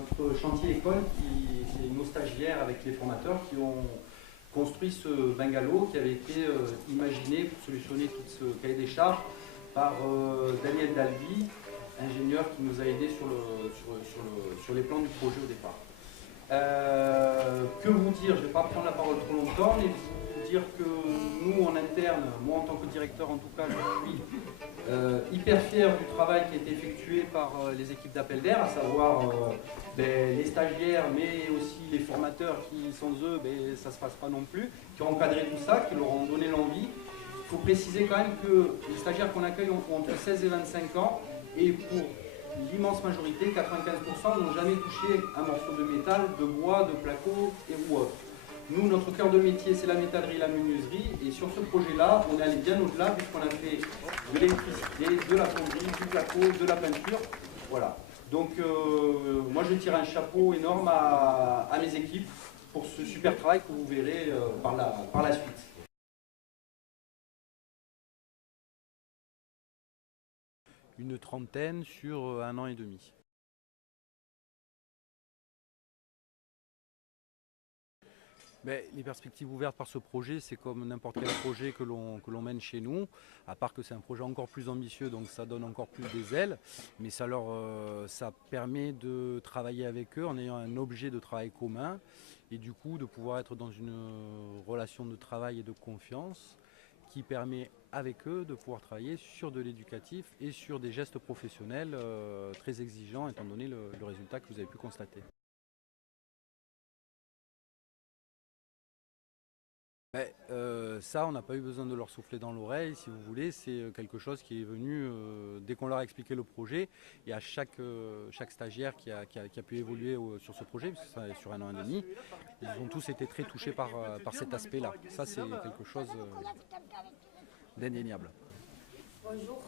notre chantier école, c'est nos stagiaires avec les formateurs qui ont construit ce bungalow qui avait été imaginé pour solutionner tout ce cahier des charges par Daniel Dalby, ingénieur qui nous a aidés sur les plans du projet au départ. Que vous dire, je ne vais pas prendre la parole trop longtemps, mais vous dire que nous en interne, moi en tant que directeur en tout cas, je suis hyper fier du travail qui a été effectué par les équipes d'Appel d'Air, à savoir les stagiaires, mais aussi les formateurs qui, sans eux, ça ne se passe pas non plus, qui ont encadré tout ça, qui leur ont donné l'envie. Il faut préciser quand même que les stagiaires qu'on accueille ont entre 16 et 25 ans, et pour l'immense majorité, 95%, n'ont jamais touché un morceau de métal, de bois, de placo ou autre. Nous, notre cœur de métier, c'est la métallerie et la menuiserie. Et sur ce projet-là, on est allé bien au-delà, puisqu'on a fait de l'électricité, de la fonderie, du placo, de la peinture. Voilà. Donc, moi, je tire un chapeau énorme à mes équipes pour ce super travail que vous verrez par la suite. Une trentaine sur 1 an et demi. Les perspectives ouvertes par ce projet, c'est comme n'importe quel projet que l'on mène chez nous, à part que c'est un projet encore plus ambitieux, donc ça donne encore plus des ailes, mais ça permet de travailler avec eux en ayant un objet de travail commun, et du coup de pouvoir être dans une relation de travail et de confiance qui permet avec eux de pouvoir travailler sur de l'éducatif et sur des gestes professionnels très exigeants étant donné le résultat que vous avez pu constater. Ça, on n'a pas eu besoin de leur souffler dans l'oreille, si vous voulez. C'est quelque chose qui est venu dès qu'on leur a expliqué le projet. Et à chaque stagiaire qui a pu évoluer sur ce projet, parce que ça est sur 1 an et demi, ils ont tous été très touchés par cet aspect-là. Ça, c'est quelque chose d'indéniable. Bonjour,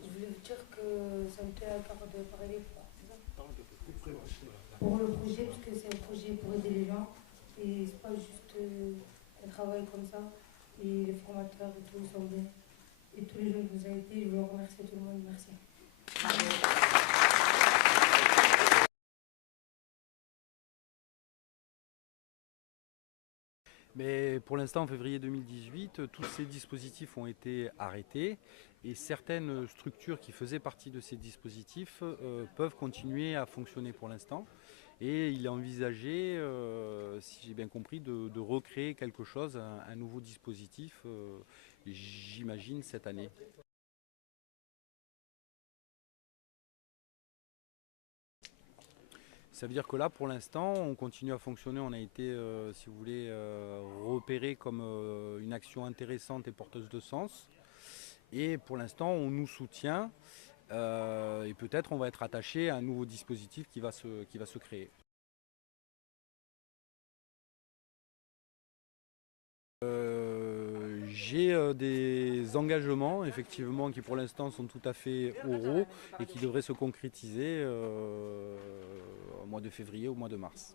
je voulais vous dire que ça me tenait à cœur de parler pour le projet, parce que c'est un projet pour aider les gens. Et c'est pas juste un travail comme ça. Et les formateurs et tout, ils sont bien. Et tous les gens qui nous ont aidés, je veux remercier tout le monde. Merci. Mais pour l'instant, en février 2018, tous ces dispositifs ont été arrêtés et certaines structures qui faisaient partie de ces dispositifs peuvent continuer à fonctionner pour l'instant. Et il est envisagé, si j'ai bien compris, de recréer quelque chose, un nouveau dispositif, j'imagine cette année. Ça veut dire que là, pour l'instant, on continue à fonctionner. On a été, si vous voulez, repéré comme une action intéressante et porteuse de sens. Et pour l'instant, on nous soutient. Et peut-être on va être attaché à un nouveau dispositif qui va se créer. J'ai des engagements effectivement qui pour l'instant sont tout à fait oraux et qui devraient se concrétiser au mois de février, au mois de mars.